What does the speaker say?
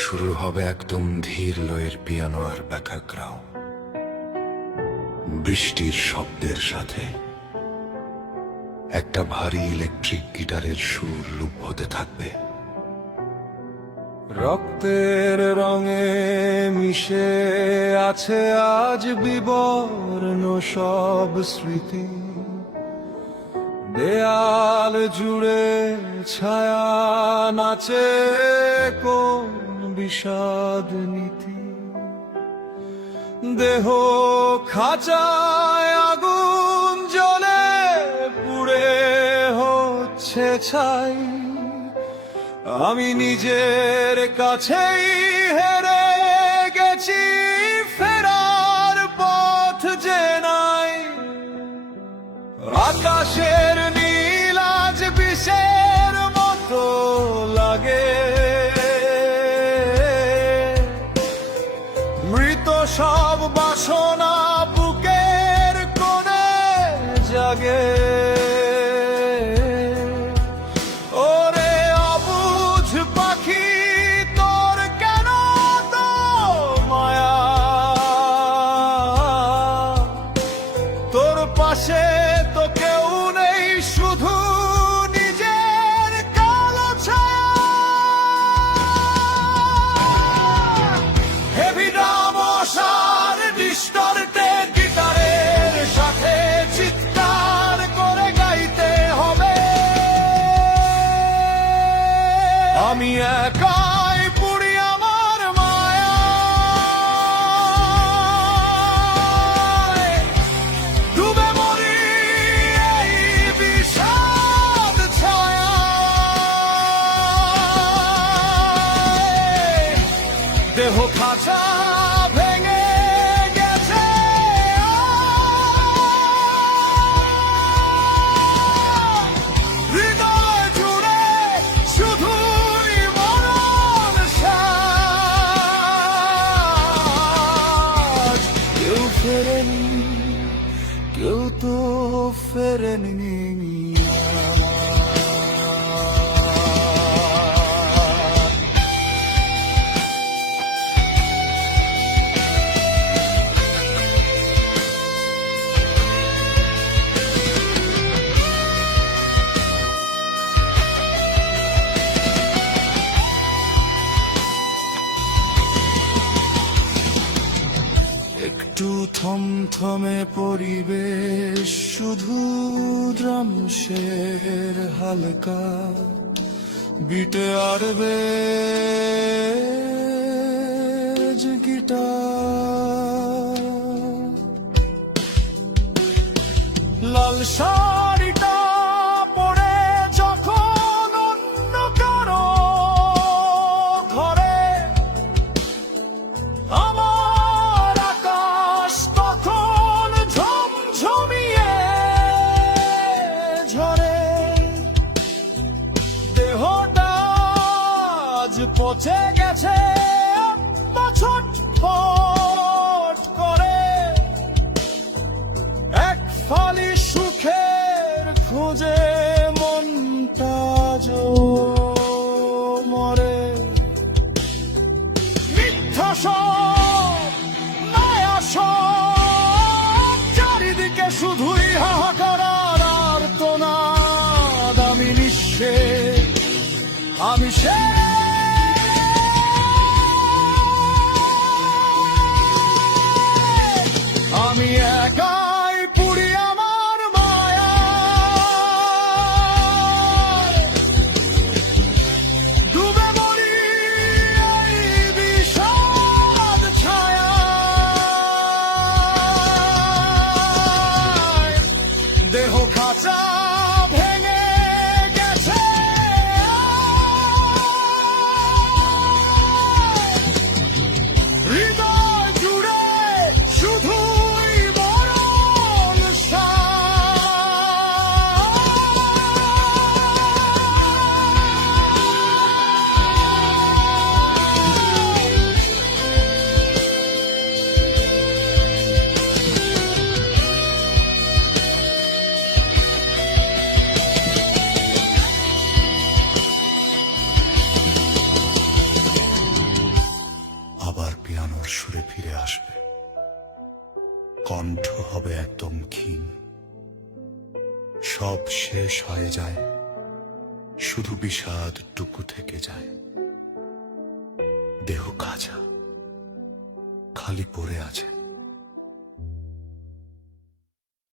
শুরু হবে একদম ধীর লয়ের পিয়ানো আর ব্যাকগ্রাউন্ড, বৃষ্টির শব্দের সাথে একটা ভারী ইলেকট্রিক গিটারের সুর লুপ হতে থাকবে। রক্তের রঙে মিশে আছে আজ বিবর্ণ সব স্মৃতি, দেয়াল জুড়ে ছায়া নাচে কোন বিষাদ নীতি। দেহ খাঁচায় আগুন জ্বলে পুড়ে হচ্ছে ছাই, আমি নিজের কাছেই হেরে গেছি, ফেরার পথ যে নাই। আকাশের নীল আজ বিষের মতো লাগে, মৃত সব বাসনা বুকের কোণে জাগে। ওরে অবুঝ পাখি, তোর কেন তো মায়া, তোর পাশে তো কেউ নেই, শুধু নিজের কালো ছায়া। হেভি ডামশার ডিস্টর্টে গিটারের সাথে চিৎকার করে গাইতে হবে। আমি একাই পুড়ি আমার মায়া, ডুবে মরি এই বিষাদ ছায়ায়। দেহ খাঁচা ভেঙে গেছে, হৃদয় জুড়ে শুধুই মরণ সাজ। কেউ ফেরেনি, কেউ তো ফেরেনি। একটু থমথমে পরিবেশ, শুধু ড্রামসের হালকা বিটে আর বেজ গিটার। লাল শাড়িটা পরে যখন অন্য কারো ঘরে, আমার আকাশ তখন ঝমঝমিয়ে ঝরে। দেহটা আজ পচে গেছে, ছটফট করে এক ফালি সুখের খোঁজে মনটা মরে। মিথ্যা সব মায়া সব, চারিদিকে শুধুই হাহাকার আর আর্তনাদ। আমি নিঃশেষ, আমি শেষ। আমি একাই পুড়ি আমার মায়া, ডুবে মরি এই বিষাদ ছায়ায়। দেহ খাঁচা ভেঙে গেছে, আবার পিয়ানোর সুরে ফিরে আসবে, কণ্ঠ হবে একদম ক্ষীণ। সব শেষ হয়ে যায়, শুধু বিষাদটুকু থেকে যায়। দেহ কাঁচা, খালি পড়ে আছে